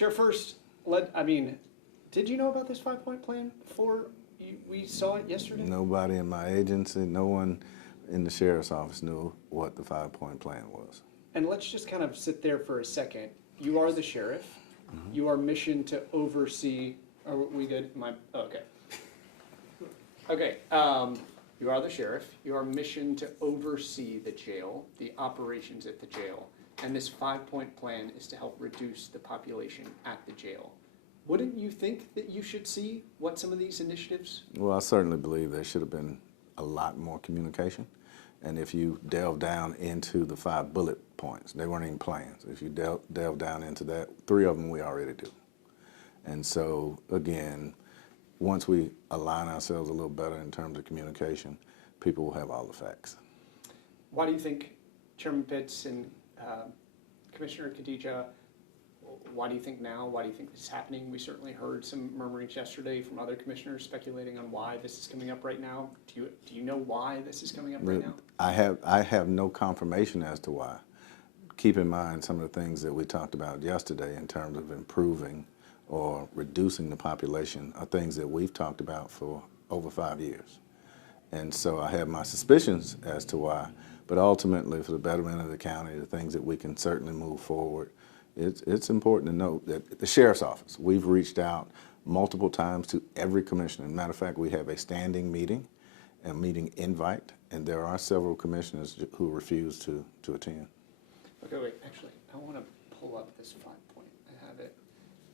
Chair, first, did you know about this 5-point plan before we saw it yesterday? Nobody in my agency, no one in the sheriff's office knew what the 5-point plan was. And let's just kind of sit there for a second. You are the sheriff. You are missioned to oversee. Are we good? Okay. Okay. You are the sheriff. You are missioned to oversee the jail, the operations at the jail, and this 5-point plan is to help reduce the population at the jail. Wouldn't you think that you should see what some of these initiatives? Well, I certainly believe there should have been a lot more communication. And if you delve down into the 5 bullet points, they weren't even plans. If you delve down into that, 3 of them we already do. And so, again, once we align ourselves a little better in terms of communication, people will have all the facts. Why do you think Chairman Pitts and Commissioner Khadija, why do you think now? Why do you think this is happening? We certainly heard some murmurings yesterday from other commissioners speculating on why this is coming up right now. Do you know why this is coming up right now? I have no confirmation as to why. Keep in mind some of the things that we talked about yesterday in terms of improving or reducing the population are things that we've talked about for over 5 years. And so I have my suspicions as to why, but ultimately for the betterment of the county, the things that we can certainly move forward, it's important to note that the sheriff's office, we've reached out multiple times to every commissioner. As a matter of fact, we have a standing meeting, a meeting invite, and there are several commissioners who refuse to attend. Okay, wait, actually, I want to pull up this 5-point. I have it.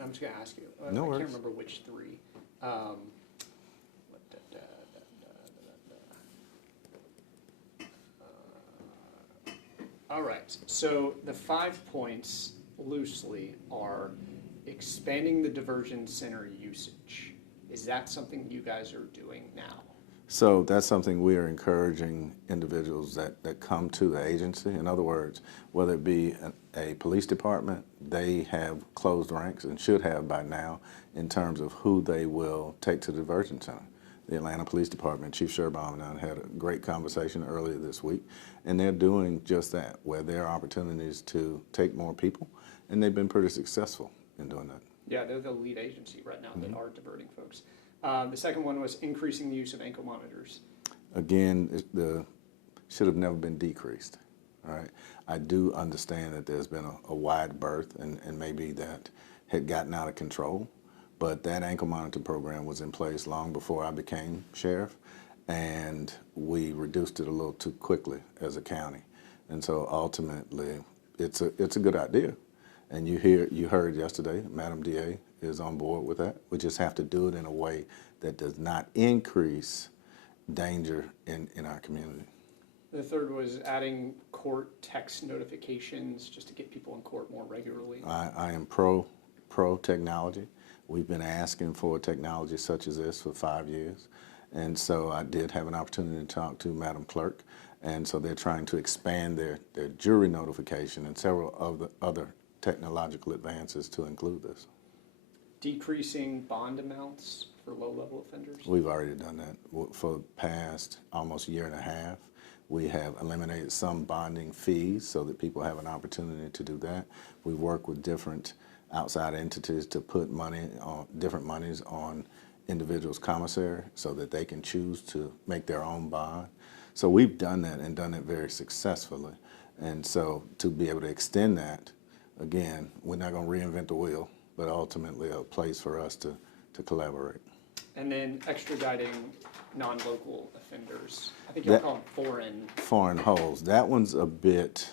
I'm just going to ask you. No worries. I can't remember which 3. All right, so the 5 points loosely are expanding the diversion center usage. Is that something you guys are doing now? So that's something we are encouraging individuals that come to the agency. In other words, whether it be a police department, they have closed ranks and should have by now in terms of who they will take to the diversion center. The Atlanta Police Department, Chief Sherbaum and I had a great conversation earlier this week, and they're doing just that, where there are opportunities to take more people, and they've been pretty successful in doing that. Yeah, they're the lead agency right now that are diverting folks. The second one was increasing the use of ankle monitors. Again, should have never been decreased. All right. I do understand that there's been a wide berth and maybe that had gotten out of control, but that ankle monitor program was in place long before I became sheriff, and we reduced it a little too quickly as a county. And so ultimately, it's a good idea. And you heard yesterday, Madam DA is on board with that. We just have to do it in a way that does not increase danger in our community. The third was adding court text notifications just to get people in court more regularly. I am pro technology. We've been asking for technology such as this for 5 years. And so I did have an opportunity to talk to Madam Clerk. And so they're trying to expand their jury notification and several of the other technological advances to include this. Decreasing bond amounts for low-level offenders? We've already done that. For the past almost year and a half, we have eliminated some bonding fees so that people have an opportunity to do that. We work with different outside entities to put different monies on individuals' commissary so that they can choose to make their own bond. So we've done that and done it very successfully. And so to be able to extend that, again, we're not going to reinvent the wheel, but ultimately a place for us to collaborate. And then extraditing non-local offenders. I think you'll call them foreign holds. That one's a bit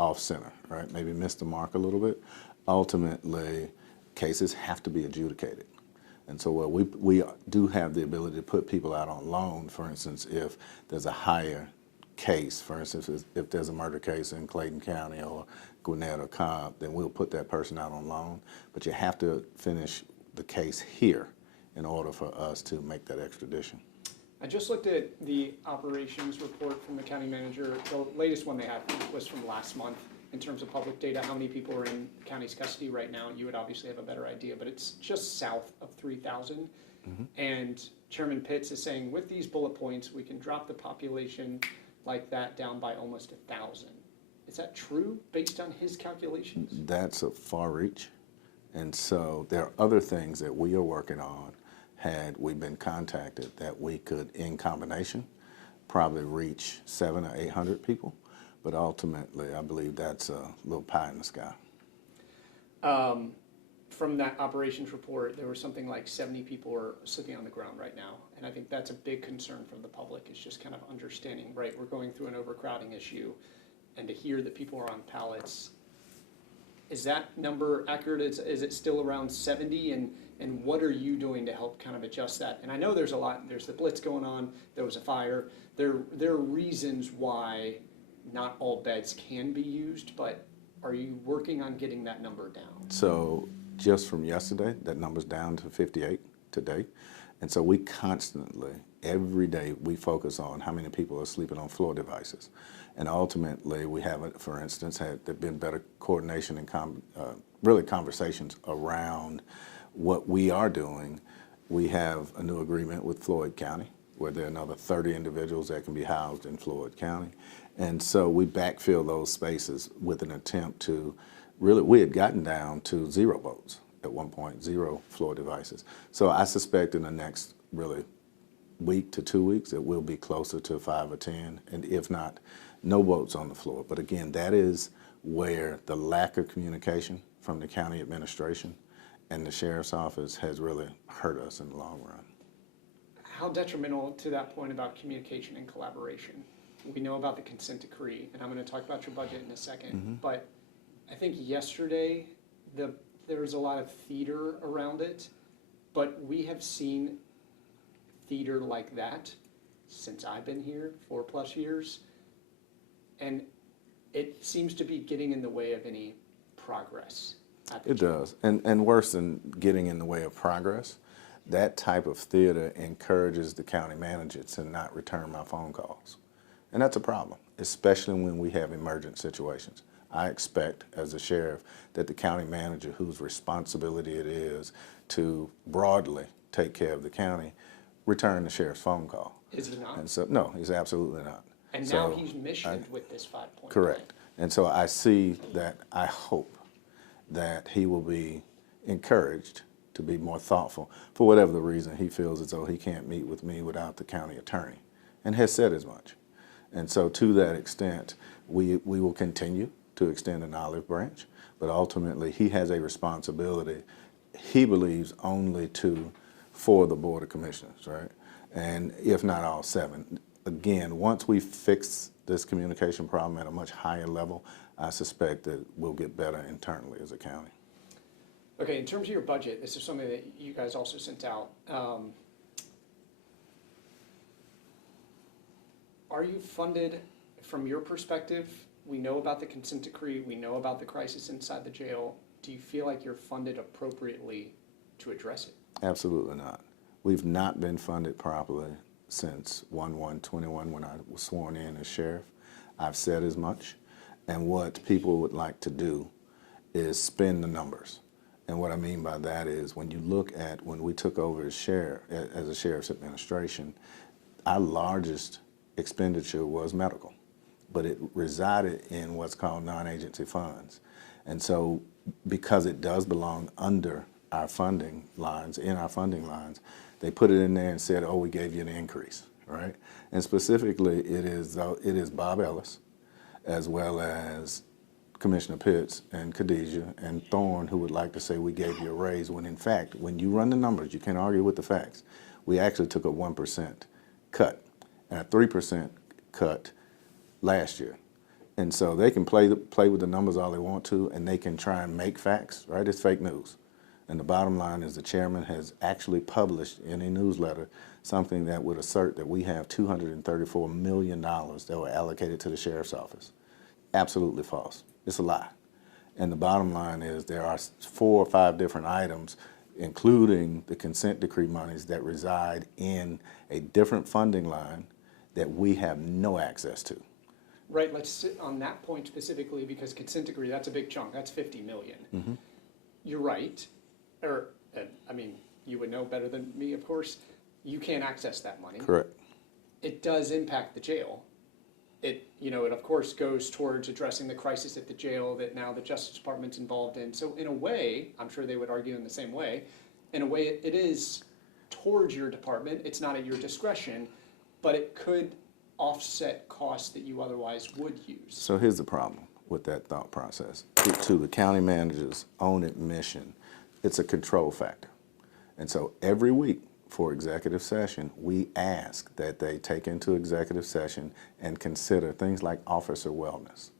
off-center, right? Maybe missed the mark a little bit. Ultimately, cases have to be adjudicated. And so we do have the ability to put people out on loan, for instance, if there's a higher case, for instance, if there's a murder case in Clayton County or Gwinnett or Cobb, then we'll put that person out on loan. But you have to finish the case here in order for us to make that extradition. I just looked at the operations report from the county manager. The latest one they had was from last month in terms of public data, how many people are in county's custody right now. You would obviously have a better idea, but it's just south of 3,000. And Chairman Pitts is saying with these bullet points, we can drop the population like that down by almost 1,000. Is that true based on his calculations? That's a far reach. And so there are other things that we are working on, had we been contacted, that we could, in combination, probably reach 700 or 800 people. But ultimately, I believe that's a little pie in the sky. From that operations report, there was something like 70 people are sleeping on the ground right now. And I think that's a big concern from the public, is just kind of understanding, right? We're going through an overcrowding issue, and to hear that people are on pallets, is that number accurate? Is it still around 70? And what are you doing to help kind of adjust that? And I know there's a lot, there's the blitz going on, there was a fire. There are reasons why not all beds can be used, but are you working on getting that number down? So just from yesterday, that number's down to 58 today. And so we constantly, every day, we focus on how many people are sleeping on floor devices. And ultimately, we haven't, for instance, had there been better coordination and really conversations around what we are doing. We have a new agreement with Fulton County, where there are another 30 individuals that can be housed in Fulton County. And so we backfill those spaces with an attempt to really, we had gotten down to 0 votes at one point, 0 floor devices. So I suspect in the next really week to 2 weeks, it will be closer to 5 or 10, and if not, no votes on the floor. But again, that is where the lack of communication from the county administration and the sheriff's office has really hurt us in the long run. How detrimental to that point about communication and collaboration? We know about the consent decree, and I'm going to talk about your budget in a second, but I think yesterday there was a lot of theater around it, but we have seen theater like that since I've been here, 4+ years, and it seems to be getting in the way of any progress. It does, and worse than getting in the way of progress, that type of theater encourages the county manager to not return my phone calls. And that's a problem, especially when we have emergent situations. I expect, as a sheriff, that the county manager, whose responsibility it is to broadly take care of the county, return the sheriff's phone call. Is he not? And so, no, he's absolutely not. And so now he's missioned with this 5-point correct. plan. And so I see that, I hope that he will be encouraged to be more thoughtful for whatever the reason he feels as though he can't meet with me without the county attorney, and has said as much. And so to that extent, we will continue to extend an olive branch, but ultimately he has a responsibility, he believes, only for the Board of Commissioners, right? And if not all 7. Again, once we fix this communication problem at a much higher level, I suspect that we'll get better internally as a county. Okay, in terms of your budget, this is something that you guys also sent out. Are you funded, from your perspective? We know about the consent decree, we know about the crisis inside the jail. Do you feel like you're funded appropriately to address it? Absolutely not. We've not been funded properly since 1/1/21 when I was sworn in as sheriff. I've said as much. And what people would like to do is spin the numbers. And what I mean by that is when you look at when we took over as a sheriff's administration, our largest expenditure was medical, but it resided in what's called non-agency funds. And so because it does belong under our funding lines, they put it in there and said, oh, we gave you an increase, right? And specifically, it is Bob Ellis, as well as Commissioner Pitts and Khadijah and Thorne, who would like to say we gave you a raise, when in fact, when you run the numbers, you can't argue with the facts. We actually took a 1% cut and a 3% cut last year. And so they can play with the numbers all they want to, and they can try and make facts, right? It's fake news. And the bottom line is the chairman has actually published in a newsletter something that would assert that we have $234 million that were allocated to the sheriff's office. Absolutely false. It's a lie. And the bottom line is there are 4 or 5 different items, including the consent decree monies, that reside in a different funding line that we have no access to. Right, let's sit on that point specifically, because consent decree, that's a big chunk, that's 50 million. Mm-hmm. You're right, I mean, you would know better than me, of course. You can't access that money. Correct. It does impact the jail, it, you know, it of course goes towards addressing the crisis at the jail that now the Justice Department's involved in. So in a way, I'm sure they would argue in the same way, in a way it is towards your department, it's not at your discretion, but it could offset costs that you otherwise would use. So here's the problem with that thought process. To the county manager's own admission, it's a control factor. And so every week for executive session, we ask that they take into executive session and consider things like officer wellness.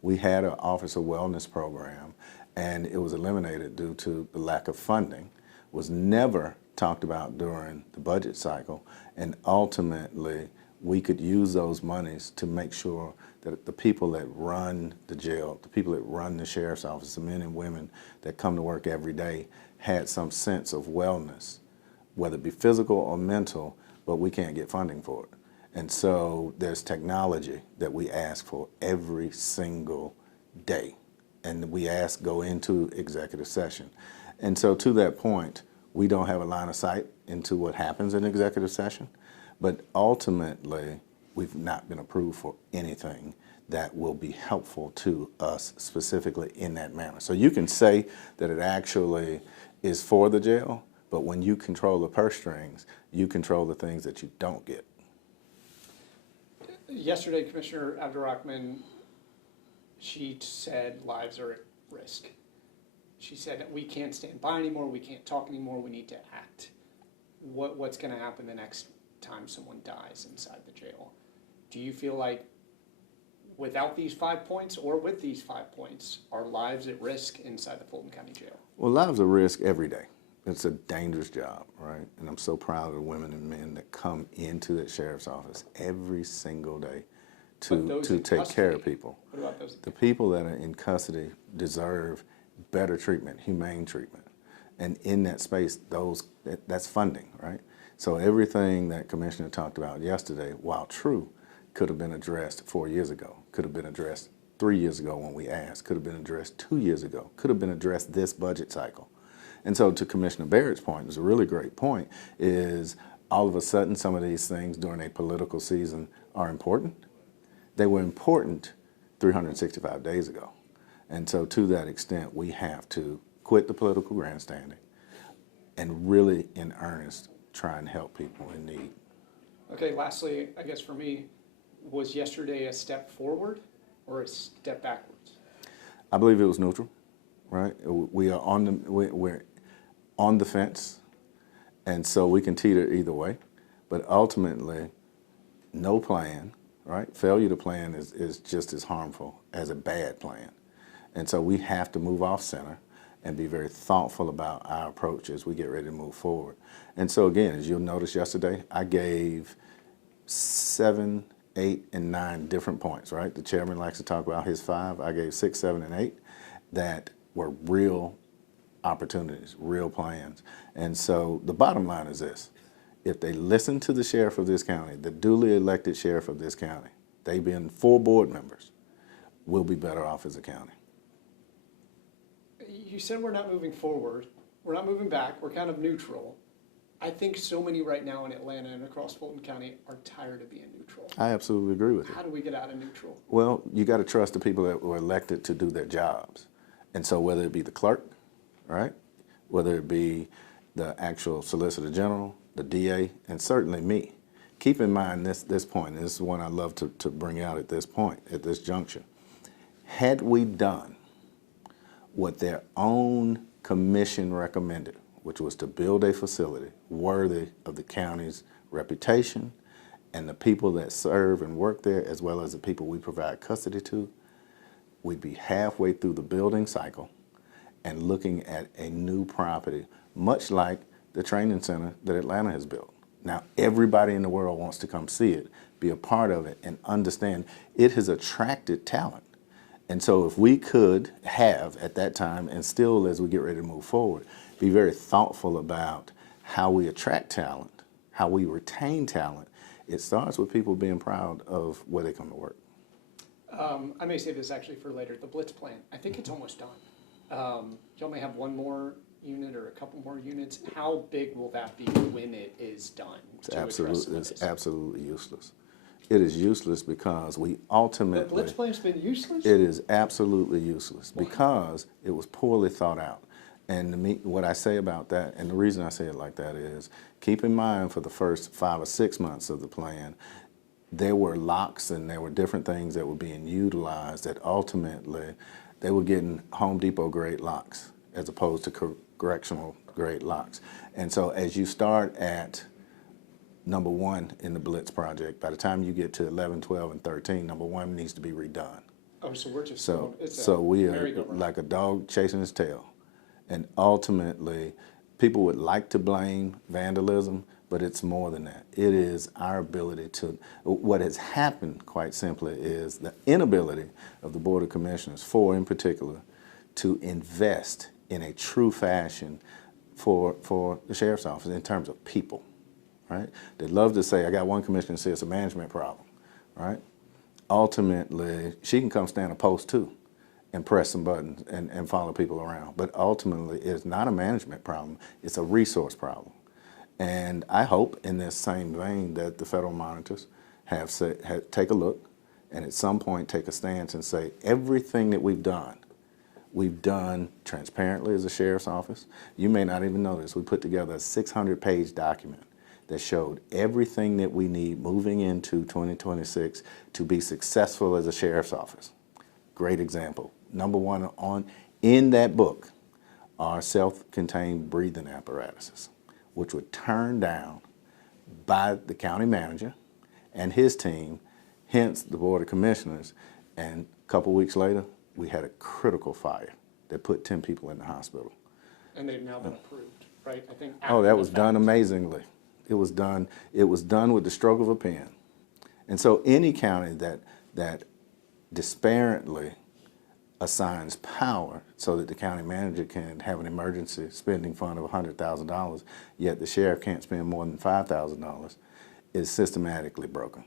We had an officer wellness program, and it was eliminated due to the lack of funding, was never talked about during the budget cycle, and ultimately we could use those monies to make sure that the people that run the jail, the people that run the sheriff's office, the men and women that come to work every day had some sense of wellness, whether it be physical or mental, but we can't get funding for it. And so there's technology that we ask for every single day, and we ask go into executive session. And so to that point, we don't have a line of sight into what happens in executive session, but ultimately we've not been approved for anything that will be helpful to us specifically in that manner. So you can say that it actually is for the jail, but when you control the purse strings, you control the things that you don't get. Yesterday, Commissioner Abdurrahman, she said lives are at risk. She said we can't stand by anymore, we can't talk anymore, we need to act. What's going to happen the next time someone dies inside the jail? Do you feel like without these 5 points or with these 5 points, are lives at risk inside the Fulton County Jail? Well, lives are at risk every day. It's a dangerous job, right? And I'm so proud of the women and men that come into that sheriff's office every single day to take care of people. What about those? The people that are in custody deserve better treatment, humane treatment. And in that space, that's funding, right? So everything that Commissioner talked about yesterday, while true, could have been addressed 4 years ago, could have been addressed 3 years ago when we asked, could have been addressed 2 years ago, could have been addressed this budget cycle. And so to Commissioner Barrett's point, it's a really great point, is all of a sudden some of these things during a political season are important. They were important 365 days ago. And so to that extent, we have to quit the political grandstanding and really in earnest try and help people in need. Okay, lastly, I guess for me, was yesterday a step forward or a step backwards? I believe it was neutral, right? We're on the fence, and so we can teeter either way. But ultimately, no plan, right? Failure to plan is just as harmful as a bad plan. And so we have to move off center and be very thoughtful about our approach as we get ready to move forward. And so again, as you'll notice yesterday, I gave 7, 8, and 9 different points, right? The chairman likes to talk about his 5. I gave 6, 7, and 8 that were real opportunities, real plans. And so the bottom line is this. If they listen to the sheriff of this county, the duly elected sheriff of this county, they being 4 board members, we'll be better off as a county. You said we're not moving forward, we're not moving back, we're kind of neutral. I think so many right now in Atlanta and across Fulton County are tired of being neutral. I absolutely agree with you. How do we get out of neutral? Well, you got to trust the people that were elected to do their jobs. And so whether it be the clerk, right? Whether it be the actual Solicitor General, the DA, and certainly me. Keep in mind this point, and this is one I love to bring out at this point, at this juncture. Had we done what their own commission recommended, which was to build a facility worthy of the county's reputation and the people that serve and work there, as well as the people we provide custody to, we'd be halfway through the building cycle and looking at a new property, much like the training center that Atlanta has built. Now, everybody in the world wants to come see it, be a part of it, and understand it has attracted talent. And so if we could have at that time, and still as we get ready to move forward, be very thoughtful about how we attract talent, how we retain talent, it starts with people being proud of where they come to work. I may say this actually for later, the Blitz plan, I think it's almost done. Y'all may have one more unit or a couple more units. How big will that be when it is done? It's absolutely useless. It is useless because we The ultimately, Blitz plan's been useless? it is absolutely useless because it was poorly thought out. And what I say about that, and the reason I say it like that is, keep in mind for the first 5 or 6 months of the plan, there were locks and there were different things that were being utilized that ultimately they were getting Home Depot grade locks as opposed to correctional grade locks. And so as you start at number 1 in the Blitz project, by the time you get to 11, 12, and 13, number 1 needs to be redone. Oh, so we're just So, going, it's so we are merry-go-round. like a dog chasing his tail. And ultimately, people would like to blame vandalism, but it's more than that. It is our ability to, what has happened, quite simply, is the inability of the Board of Commissioners, 4 in particular, to invest in a true fashion for the Sheriff's Office in terms of people, right? They love to say, I got one commissioner that says it's a management problem, right? Ultimately, she can come stand a post too and press some buttons and follow people around. But ultimately, it's not a management problem, it's a resource problem. And I hope in this same vein that the federal monitors have said, take a look and at some point take a stance and say, everything that we've done transparently as a sheriff's office. You may not even know this. We put together a 600-page document that showed everything that we need moving into 2026 to be successful as a sheriff's office. Great example. Number 1 in that book are self-contained breathing apparatuses, which were turned down by the county manager and his team, hence the Board of Commissioners. And a couple weeks later, we had a critical fire that put 10 people in the hospital. And they've now been approved, right? I think. Oh, after that the was done fact. amazingly. It was done with the stroke of a pen. And so any county that disparately assigns power so that the county manager can have an emergency spending fund of $100,000, yet the sheriff can't spend more than $5,000, is systematically broken.